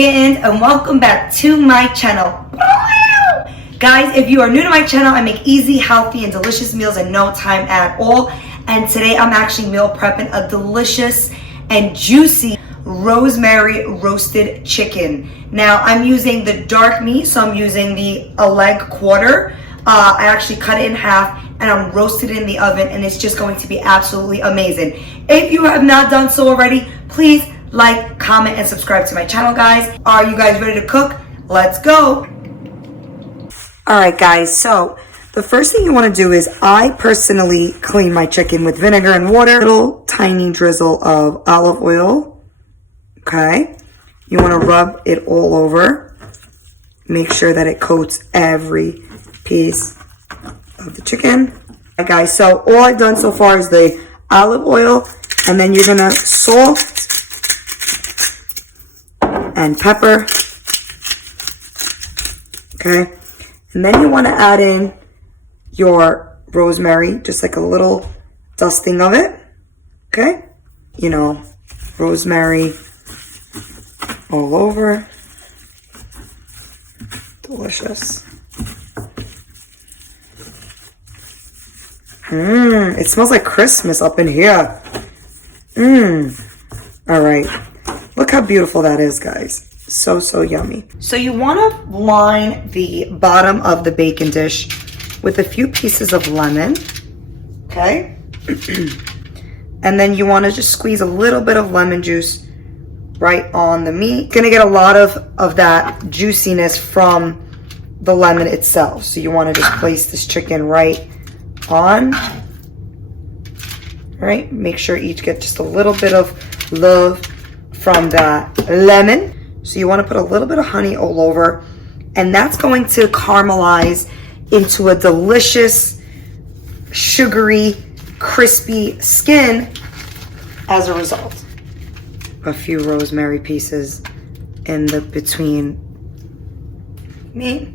kittens, and welcome back to my channel. Guys, if you are new to my channel, I make easy, healthy, and delicious meals in no time at all. And today I'm actually meal prepping a delicious and juicy rosemary roasted chicken. Now I'm using the dark meat, so I'm using a leg quarter. I actually cut it in half and I'm roasted in the oven, and it's just going to be absolutely amazing. If you have not done so already, please like, comment, and subscribe to my channel, guys. Are you guys ready to cook? Let's go. All right, guys, so the first thing you want to do is I personally clean my chicken with vinegar and water, a little tiny drizzle of olive oil. Okay, you want to rub it all over. Make sure that it coats every piece of the chicken. All right, guys, so all I've done so far is the olive oil, and then you're gonna salt and pepper. Okay, and then you want to add in your rosemary, just like a little dusting of it. Okay, you know, rosemary all over. Delicious. It smells like Christmas up in here. All right. Look how beautiful that is, guys. So yummy. So you want to line the bottom of the bacon dish with a few pieces of lemon. Okay? And then you want to just squeeze a little bit of lemon juice right on the meat. You're going to get a lot of that juiciness from the lemon itself. So you want to just place this chicken right on. Right? Make sure each get just a little bit of love from that lemon. So you want to put a little bit of honey all over, and that's going to caramelize into a delicious, sugary, crispy skin as a result. A few rosemary pieces in the between meat.